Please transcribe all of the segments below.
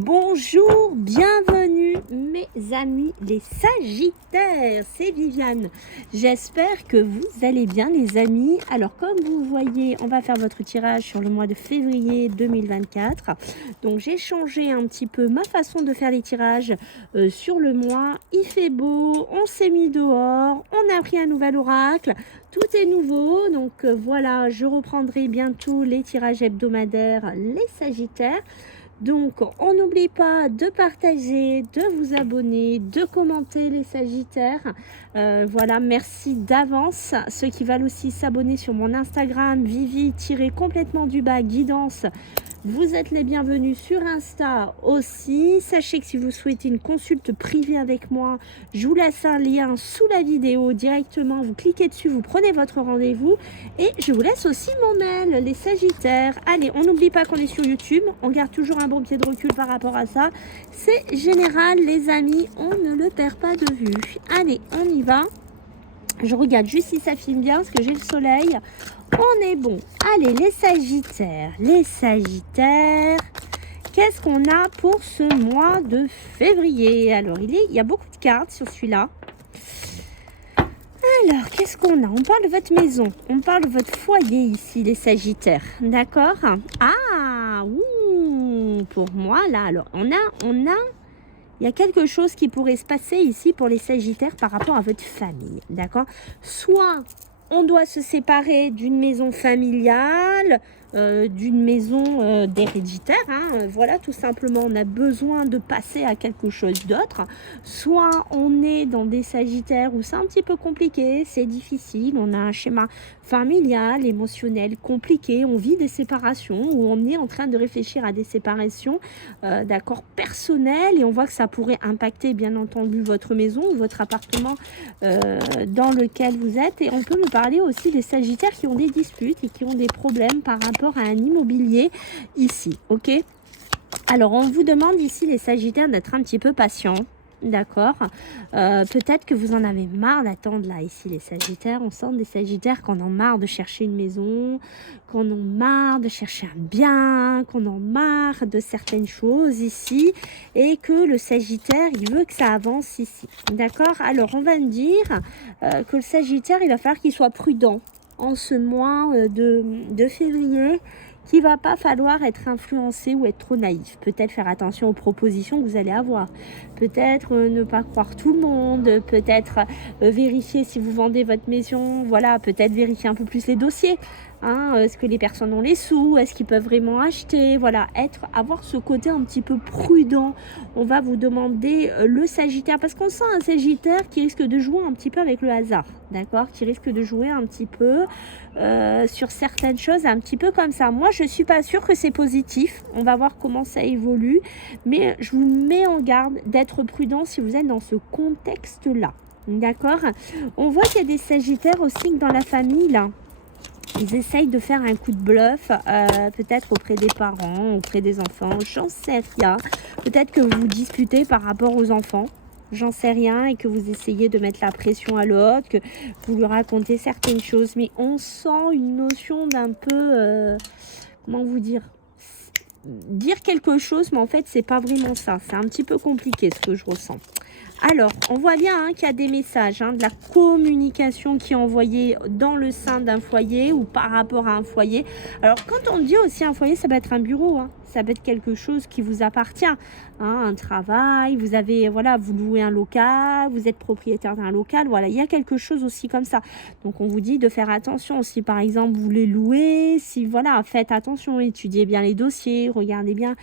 Bonjour, bienvenue mes amis les Sagittaires, c'est Viviane. J'espère que vous allez bien les amis. Alors comme vous voyez, on va faire votre tirage sur le mois de février 2024. Donc j'ai changé un petit peu ma façon de faire les tirages sur le mois. Il fait beau, on s'est mis dehors, on a pris un nouvel oracle. Tout est nouveau, donc voilà, je reprendrai bientôt les tirages hebdomadaires les Sagittaires. Donc, on n'oublie pas de partager, de vous abonner, de commenter les Sagittaires. Voilà, merci d'avance. Ceux qui veulent aussi s'abonner sur mon Instagram, Vivi-complètement du bas guidance. Vous êtes les bienvenus sur Insta aussi. Sachez que si vous souhaitez une consulte privée avec moi, je vous laisse un lien sous la vidéo directement. Vous cliquez dessus, vous prenez votre rendez-vous. Et je vous laisse aussi mon mail, les Sagittaires. Allez, on n'oublie pas qu'on est sur YouTube. On garde toujours un bon pied de recul par rapport à ça. C'est général, les amis. On ne le perd pas de vue. Allez, on y va. Je regarde juste si ça filme bien parce que j'ai le soleil. On est bon. Allez, les Sagittaires. Les Sagittaires. Qu'est-ce qu'on a pour ce mois de février? Alors, il y a beaucoup de cartes sur celui-là. Alors, qu'est-ce qu'on a? On parle de votre maison. On parle de votre foyer ici, les Sagittaires. D'accord? Ah, ouh, pour moi, là, alors, il y a quelque chose qui pourrait se passer ici pour les Sagittaires par rapport à votre famille. D'accord? Soit on doit se séparer d'une maison familiale, d'une maison d'héréditaire. Voilà, tout simplement, on a besoin de passer à quelque chose d'autre. Soit on est dans des Sagittaires où c'est un petit peu compliqué, c'est difficile, on a un schéma familial, émotionnel compliqué, on vit des séparations, où on est en train de réfléchir à des séparations d'accord, personnelles, et on voit que ça pourrait impacter bien entendu votre maison ou votre appartement dans lequel vous êtes. Et on peut me parler aussi des Sagittaires qui ont des disputes et qui ont des problèmes par rapport à un immobilier ici, ok? Alors on vous demande ici les Sagittaires d'être un petit peu patients. D'accord, peut-être que vous en avez marre d'attendre là ici les Sagittaires. On sent des Sagittaires qu'on en marre de chercher une maison, qu'on en marre de chercher un bien, qu'on en marre de certaines choses ici, et que le Sagittaire il veut que ça avance ici. D'accord, alors on va me dire que le Sagittaire il va falloir qu'il soit prudent en ce mois de février, qu'il va pas falloir être influencé ou être trop naïf. Peut-être faire attention aux propositions que vous allez avoir. Peut-être ne pas croire tout le monde. Peut-être vérifier si vous vendez votre maison. Voilà, peut-être vérifier un peu plus les dossiers. Est-ce que les personnes ont les sous? Est-ce qu'ils peuvent vraiment acheter? Voilà, avoir ce côté un petit peu prudent. On va vous demander le Sagittaire, parce qu'on sent un Sagittaire qui risque de jouer un petit peu avec le hasard, d'accord? Qui risque de jouer un petit peu sur certaines choses, un petit peu comme ça. Moi, je suis pas sûre que c'est positif. On va voir comment ça évolue, mais je vous mets en garde d'être prudent si vous êtes dans ce contexte-là, d'accord? On voit qu'il y a des Sagittaires aussi dans la famille, là. Ils essayent de faire un coup de bluff, peut-être auprès des parents, auprès des enfants, j'en sais rien. Peut-être que vous vous disputez par rapport aux enfants, j'en sais rien, et que vous essayez de mettre la pression à l'autre, que vous lui racontez certaines choses. Mais on sent une notion d'un peu, comment vous dire quelque chose, mais en fait, c'est pas vraiment ça. C'est un petit peu compliqué ce que je ressens. Alors, on voit bien qu'il y a des messages, de la communication qui est envoyée dans le sein d'un foyer ou par rapport à un foyer. Alors, quand on dit aussi un foyer, ça peut être un bureau, ça peut être quelque chose qui vous appartient, un travail, vous avez, voilà, vous louez un local, vous êtes propriétaire d'un local, voilà, il y a quelque chose aussi comme ça. Donc, on vous dit de faire attention. Si, par exemple, vous les louez, si, voilà, faites attention, étudiez bien les dossiers, regardez bien.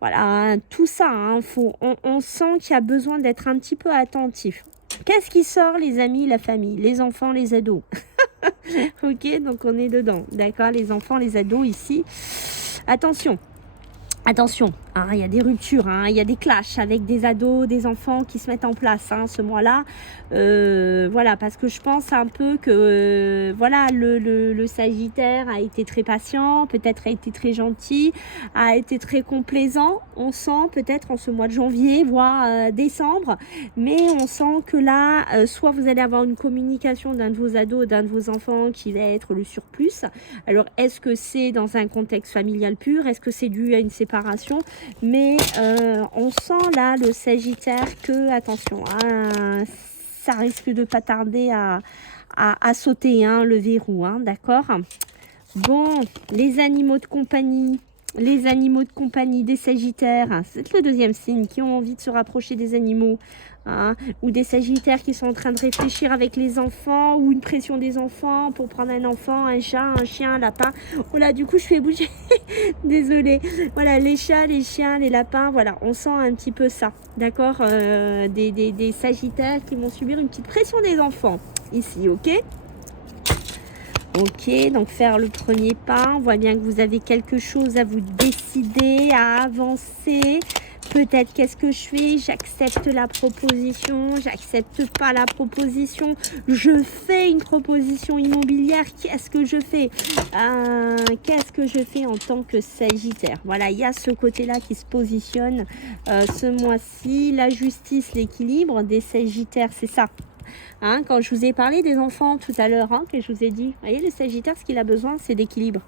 Voilà, tout ça, on sent qu'il y a besoin d'être un petit peu attentif. Qu'est-ce qui sort, les amis, la famille, les enfants, les ados? Ok, donc on est dedans, d'accord, les enfants, les ados ici. Attention. Attention, il y a des ruptures, il y a des clashs avec des ados, des enfants qui se mettent en place ce mois-là. Voilà, parce que je pense un peu que voilà, le Sagittaire a été très patient, peut-être a été très gentil, a été très complaisant. On sent peut-être en ce mois de janvier, voire décembre, mais on sent que là, soit vous allez avoir une communication d'un de vos ados, d'un de vos enfants qui va être le surplus. Alors, est-ce que c'est dans un contexte familial pur? Est-ce que c'est dû à une séparation? préparation. Mais on sent là, le Sagittaire, que, attention, hein, ça risque de pas tarder à sauter, hein, le verrou, hein, d'accord? Bon, les animaux de compagnie. Les animaux de compagnie des Sagittaires, c'est le deuxième signe, qui ont envie de se rapprocher des animaux, hein, ou des Sagittaires qui sont en train de réfléchir avec les enfants, ou une pression des enfants pour prendre un enfant, un chat, un chien, un lapin. Oh là, du coup, je fais bouger. Désolée. Voilà, les chats, les chiens, les lapins, voilà, on sent un petit peu ça, d'accord, des Sagittaires qui vont subir une petite pression des enfants, ici, ok? Ok, donc faire le premier pas, on voit bien que vous avez quelque chose à vous décider, à avancer. Peut-être qu'est-ce que je fais? J'accepte la proposition, j'accepte pas la proposition, je fais une proposition immobilière, qu'est-ce que je fais? Qu'est-ce que je fais en tant que Sagittaire? Voilà, il y a ce côté-là qui se positionne ce mois-ci. La justice, l'équilibre des Sagittaires, c'est ça. Hein, quand je vous ai parlé des enfants tout à l'heure, hein, que je vous ai dit, vous voyez, le Sagittaire, ce qu'il a besoin, c'est d'équilibre.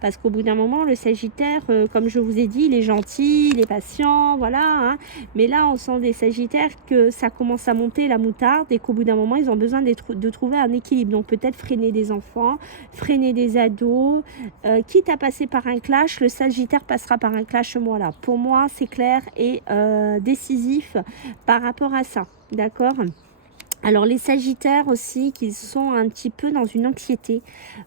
Parce qu'au bout d'un moment, le Sagittaire, comme je vous ai dit, il est gentil, il est patient, voilà. Hein, mais là, on sent des Sagittaires que ça commence à monter la moutarde et qu'au bout d'un moment, ils ont besoin de trouver un équilibre. Donc peut-être freiner des enfants, freiner des ados. Quitte à passer par un clash, le Sagittaire passera par un clash ce mois-là. Pour moi, c'est clair et décisif par rapport à ça. D'accord ? Alors les Sagittaires aussi qui sont un petit peu dans une anxiété,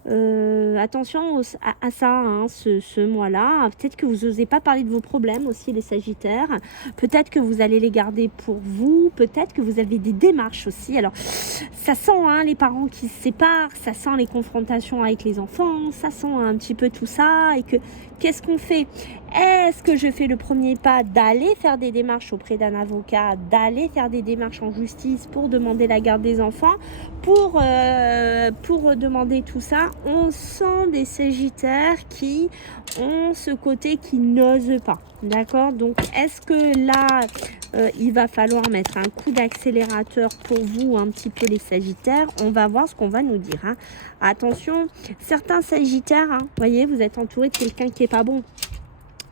attention à ça, hein, ce mois-là. Peut-être que vous n'osez pas parler de vos problèmes aussi, les Sagittaires. Peut-être que vous allez les garder pour vous. Peut-être que vous avez des démarches aussi. Alors ça sent, hein, les parents qui se séparent, ça sent les confrontations avec les enfants, ça sent un petit peu tout ça. Et que qu'est-ce qu'on fait? Est-ce que je fais le premier pas d'aller faire des démarches auprès d'un avocat, d'aller faire des démarches en justice pour demander la garde des enfants, pour demander tout ça? On sent des Sagittaires qui ont ce côté qui n'osent pas, d'accord? Donc est-ce que là il va falloir mettre un coup d'accélérateur pour vous un petit peu les Sagittaires? On va voir ce qu'on va nous dire, hein. Attention, certains Sagittaires, hein, voyez, vous êtes entouré de quelqu'un qui est pas bon.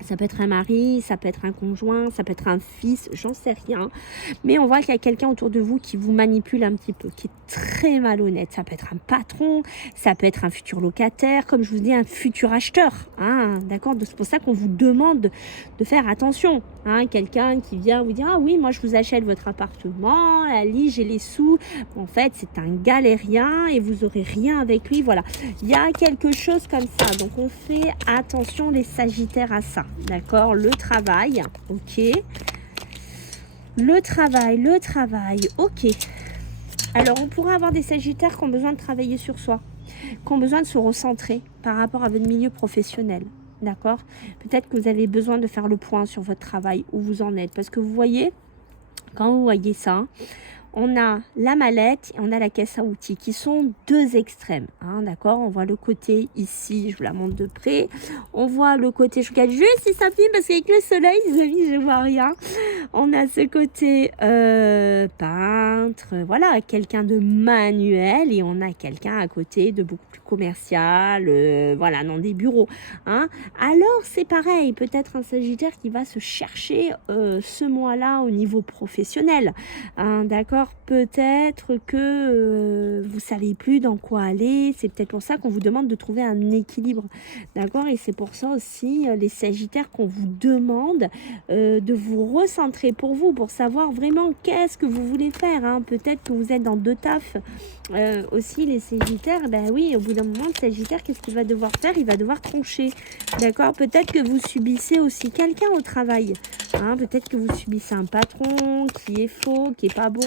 Ça peut être un mari, ça peut être un conjoint, ça peut être un fils, j'en sais rien. Mais on voit qu'il y a quelqu'un autour de vous qui vous manipule un petit peu, qui est très malhonnête. Ça peut être un patron, ça peut être un futur locataire, comme je vous dis, un futur acheteur. Hein, d'accord? C'est pour ça qu'on vous demande de faire attention. Hein, quelqu'un qui vient vous dire « Ah oui, moi je vous achète votre appartement, Ali, j'ai les sous. » En fait, c'est un galérien et vous aurez rien avec lui. Voilà, il y a quelque chose comme ça. Donc, on fait attention les Sagittaires à ça. D'accord, le travail, ok. Le travail, ok. Alors, on pourrait avoir des Sagittaires qui ont besoin de travailler sur soi, qui ont besoin de se recentrer par rapport à votre milieu professionnel. D'accord? Peut-être que vous avez besoin de faire le point sur votre travail, où vous en êtes. Parce que vous voyez, quand vous voyez ça, on a la mallette et on a la caisse à outils qui sont deux extrêmes, hein, d'accord? On voit le côté ici, je vous la montre de près. On voit le côté, je regarde juste si ça filme parce qu'avec le soleil, les amis, je vois rien. On a ce côté peintre, voilà, quelqu'un de manuel et on a quelqu'un à côté de beaucoup plus commercial, voilà, dans des bureaux. Hein. Alors, c'est pareil, peut-être un Sagittaire qui va se chercher ce mois-là au niveau professionnel, hein, d'accord? Peut-être que vous savez plus dans quoi aller, c'est peut-être pour ça qu'on vous demande de trouver un équilibre, d'accord? Et c'est pour ça aussi les Sagittaires qu'on vous demande de vous recentrer pour vous, pour savoir vraiment qu'est-ce que vous voulez faire, hein. Peut-être que vous êtes dans deux tafs aussi les Sagittaires, ben oui, au bout d'un moment le Sagittaire, qu'est-ce qu'il va devoir faire? Il va devoir trancher, d'accord? Peut-être que vous subissez aussi quelqu'un au travail, hein. Peut-être que vous subissez un patron qui est faux, qui est pas bon,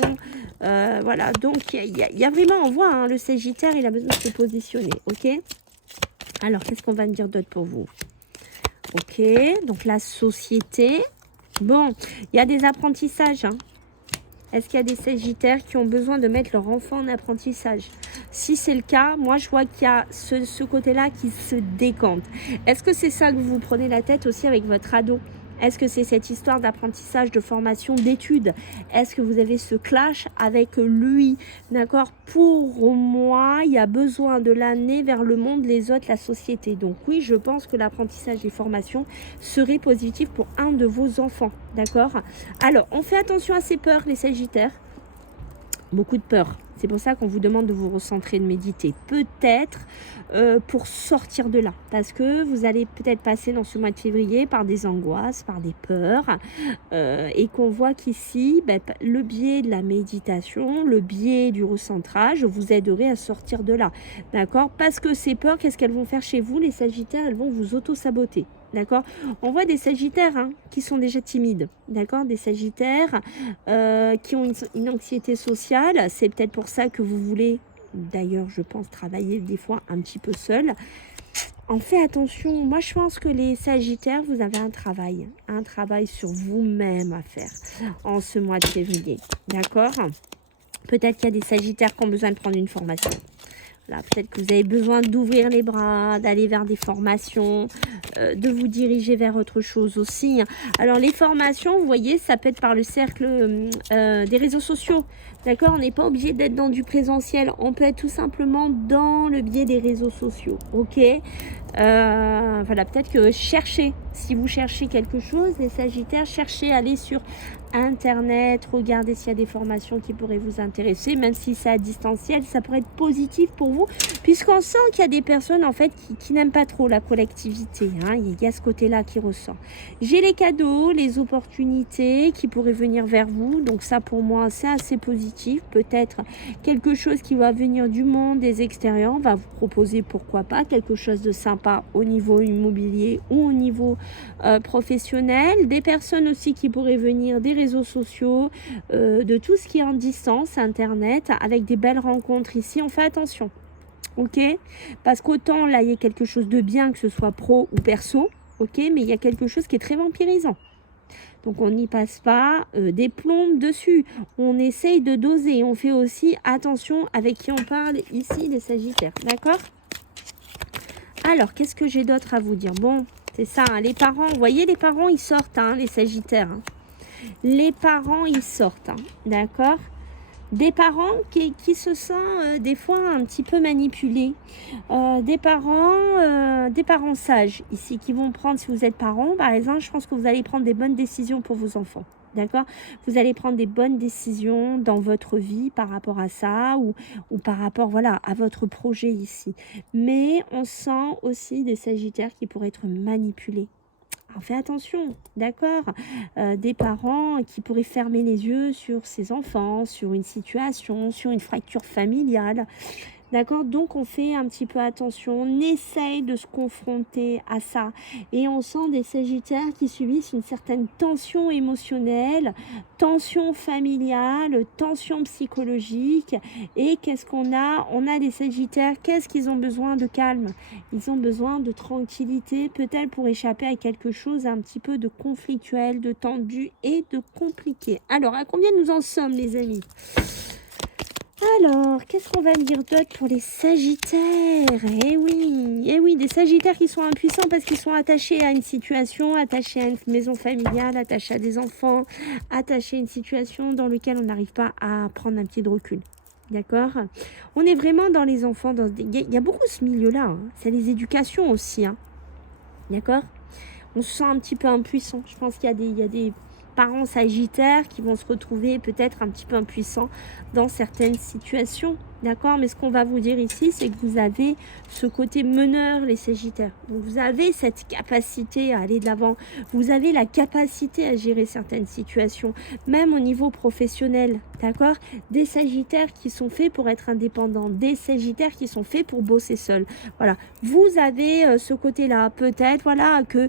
voilà, donc il y a vraiment, on voit, hein, le Sagittaire, il a besoin de se positionner, ok? Alors, qu'est-ce qu'on va me dire d'autre pour vous? Ok, donc la société, bon, il y a des apprentissages, hein. Est-ce qu'il y a des Sagittaires qui ont besoin de mettre leur enfant en apprentissage? Si c'est le cas, moi je vois qu'il y a ce côté-là qui se décante. Est-ce que c'est ça que vous prenez la tête aussi avec votre ado? Est-ce que c'est cette histoire d'apprentissage, de formation, d'études? Est-ce que vous avez ce clash avec lui? D'accord? Pour moi, il y a besoin de l'amener vers le monde, les autres, la société. Donc oui, je pense que l'apprentissage et formation serait positif pour un de vos enfants. D'accord? Alors, on fait attention à ces peurs, les Sagittaires. Beaucoup de peur. C'est pour ça qu'on vous demande de vous recentrer, de méditer. Peut-être pour sortir de là. Parce que vous allez peut-être passer dans ce mois de février par des angoisses, par des peurs. Et qu'on voit qu'ici, le biais de la méditation, le biais du recentrage vous aiderait à sortir de là. D'accord? Parce que ces peurs, qu'est-ce qu'elles vont faire chez vous, les Sagittaires? Elles vont vous auto-saboter. D'accord? On voit des Sagittaires qui sont déjà timides. D'accord? Des Sagittaires qui ont une anxiété sociale. C'est peut-être pour ça que vous voulez, d'ailleurs, je pense, travailler des fois un petit peu seul. En fait attention, moi je pense que les Sagittaires, vous avez un travail sur vous-même à faire en ce mois de février. D'accord? Peut-être qu'il y a des Sagittaires qui ont besoin de prendre une formation. Là, peut-être que vous avez besoin d'ouvrir les bras, d'aller vers des formations, de vous diriger vers autre chose aussi. Alors, les formations, vous voyez, ça peut être par le cercle des réseaux sociaux. D'accord? On n'est pas obligé d'être dans du présentiel. On peut être tout simplement dans le biais des réseaux sociaux. Ok? Voilà, peut-être que si vous cherchez quelque chose, les Sagittaires, cherchez à aller sur Internet, regardez s'il y a des formations qui pourraient vous intéresser, même si c'est à distanciel, ça pourrait être positif pour vous, puisqu'on sent qu'il y a des personnes en fait qui n'aiment pas trop la collectivité, il y a ce côté-là qui ressort. J'ai les cadeaux, les opportunités qui pourraient venir vers vous, donc ça pour moi c'est assez positif, peut-être quelque chose qui va venir du monde, des extérieurs, on va vous proposer pourquoi pas quelque chose de sympa au niveau immobilier ou au niveau professionnel, des personnes aussi qui pourraient venir des réseaux sociaux, de tout ce qui est en distance, Internet, avec des belles rencontres ici. On fait attention, ok? Parce qu'autant là, il y a quelque chose de bien, que ce soit pro ou perso, ok? Mais il y a quelque chose qui est très vampirisant. Donc on n'y passe pas des plombes dessus. On essaye de doser. On fait aussi attention avec qui on parle ici, les Sagittaires, d'accord? Alors, qu'est-ce que j'ai d'autre à vous dire? Bon, c'est ça, les parents, vous voyez, les parents, ils sortent, les Sagittaires. Les parents, ils sortent, d'accord? Des parents qui se sentent des fois un petit peu manipulés. Des parents sages, ici, qui vont prendre, si vous êtes parents, par exemple, je pense que vous allez prendre des bonnes décisions pour vos enfants. D'accord? Vous allez prendre des bonnes décisions dans votre vie par rapport à ça ou par rapport voilà, à votre projet ici. Mais on sent aussi des Sagittaires qui pourraient être manipulés. Alors fais attention, d'accord? Des parents qui pourraient fermer les yeux sur ses enfants, sur une situation, sur une fracture familiale. D'accord? Donc, on fait un petit peu attention. On essaye de se confronter à ça. Et on sent des Sagittaires qui subissent une certaine tension émotionnelle, tension familiale, tension psychologique. Et qu'est-ce qu'on a? On a des Sagittaires. Qu'est-ce qu'ils ont besoin? De calme. Ils ont besoin de tranquillité, peut-être pour échapper à quelque chose un petit peu de conflictuel, de tendu et de compliqué. Alors, à combien nous en sommes, les amis? Alors, qu'est-ce qu'on va dire d'autre pour les Sagittaires? Eh oui, des Sagittaires qui sont impuissants parce qu'ils sont attachés à une situation, attachés à une maison familiale, attachés à des enfants, attachés à une situation dans laquelle on n'arrive pas à prendre un pied de recul. D'accord? On est vraiment dans les enfants. Il y a beaucoup ce milieu-là. C'est les éducations aussi. D'accord? On se sent un petit peu impuissant. Je pense qu'il y a des parents Sagittaires qui vont se retrouver peut-être un petit peu impuissants dans certaines situations, d'accord? Mais ce qu'on va vous dire ici, c'est que vous avez ce côté meneur, les Sagittaires. Donc vous avez cette capacité à aller de l'avant, vous avez la capacité à gérer certaines situations, même au niveau professionnel, d'accord? Des Sagittaires qui sont faits pour être indépendants, des Sagittaires qui sont faits pour bosser seuls. Voilà, vous avez ce côté-là, peut-être, voilà, que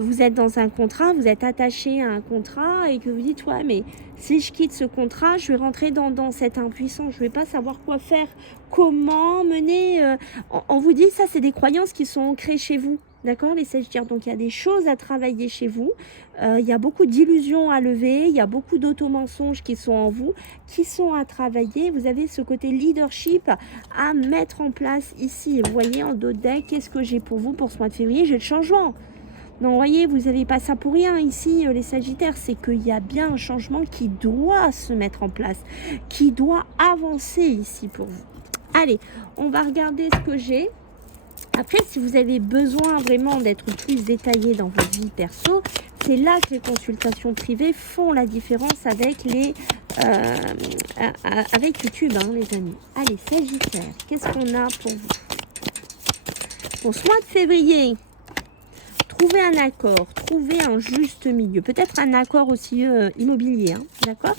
vous êtes dans un contrat, vous êtes attaché à un contrat et que vous dites, ouais, mais si je quitte ce contrat, je vais rentrer dans cette impuissance, je ne vais pas savoir quoi faire, comment mener. On vous dit, ça, c'est des croyances qui sont ancrées chez vous. D'accord, les Sagittaires? Donc, il y a des choses à travailler chez vous. Il y a beaucoup d'illusions à lever. Il y a beaucoup d'auto-mensonges qui sont en vous, qui sont à travailler. Vous avez ce côté leadership à mettre en place ici. Et vous voyez, en dos de deck, qu'est-ce que j'ai pour vous pour ce mois de février? J'ai le changement. Non, voyez, vous n'avez pas ça pour rien ici, les Sagittaires. C'est qu'il y a bien un changement qui doit se mettre en place, qui doit avancer ici pour vous. Allez, on va regarder ce que j'ai. Après, si vous avez besoin vraiment d'être plus détaillé dans votre vie perso, c'est là que les consultations privées font la différence avec avec YouTube, hein, les amis. Allez, Sagittaire, qu'est-ce qu'on a pour vous? Pour ce mois de février, trouvez un accord, trouvez un juste milieu. Peut-être un accord aussi immobilier, hein, d'accord?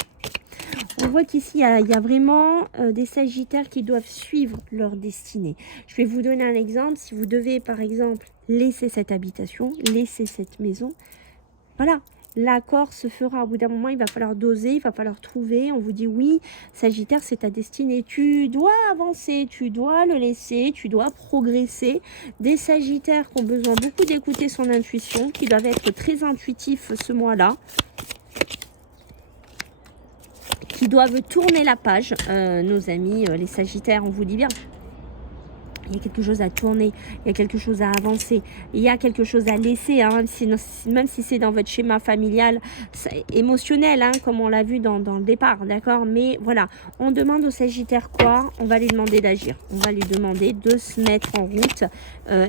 On voit qu'ici, il y a vraiment des Sagittaires qui doivent suivre leur destinée. Je vais vous donner un exemple. Si vous devez, par exemple, laisser cette habitation, laisser cette maison, voilà, l'accord se fera. Au bout d'un moment, il va falloir doser, il va falloir trouver. On vous dit, oui, Sagittaire, c'est ta destinée. Tu dois avancer, tu dois le laisser, tu dois progresser. Des Sagittaires qui ont besoin beaucoup d'écouter son intuition, qui doivent être très intuitifs ce mois-là, qui doivent tourner la page, nos amis, les Sagittaires, on vous dit bien. Il y a quelque chose à tourner, il y a quelque chose à avancer, il y a quelque chose à laisser, hein, même si c'est dans votre schéma familial, émotionnel, hein, comme on l'a vu dans le départ, d'accord? Mais voilà, on demande aux Sagittaires quoi? On va lui demander d'agir, on va lui demander de se mettre en route,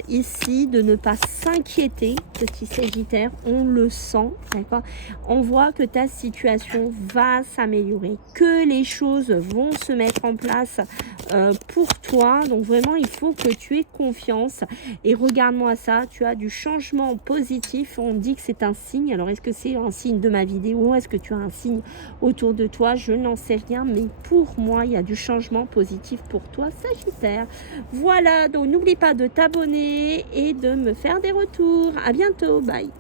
ici, de ne pas s'inquiéter, petit Sagittaire, on le sent, d'accord? On voit que ta situation va s'améliorer, que les choses vont se mettre en place pour toi, donc vraiment, il faut que tu aies confiance. Et regarde-moi ça, tu as du changement positif. On dit que c'est un signe. Alors, est-ce que c'est un signe de ma vidéo? Est-ce que tu as un signe autour de toi? Je n'en sais rien. Mais pour moi, il y a du changement positif pour toi, Sagittaire. Voilà, donc n'oublie pas de t'abonner et de me faire des retours. À bientôt. Bye.